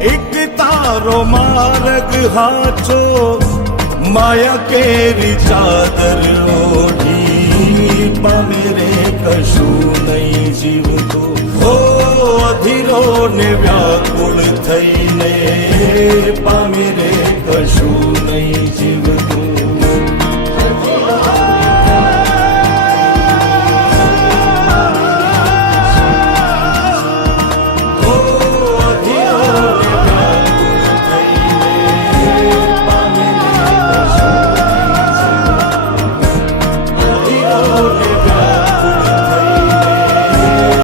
એક તારો માર્ગ હાચો, માયા કેરી ચાદર ઓઢી, પામે રે કશું નહીં જીવતો, હો અધીરો ને વ્યાકુળ થઈને, પામે રે કશું નહીં જીવ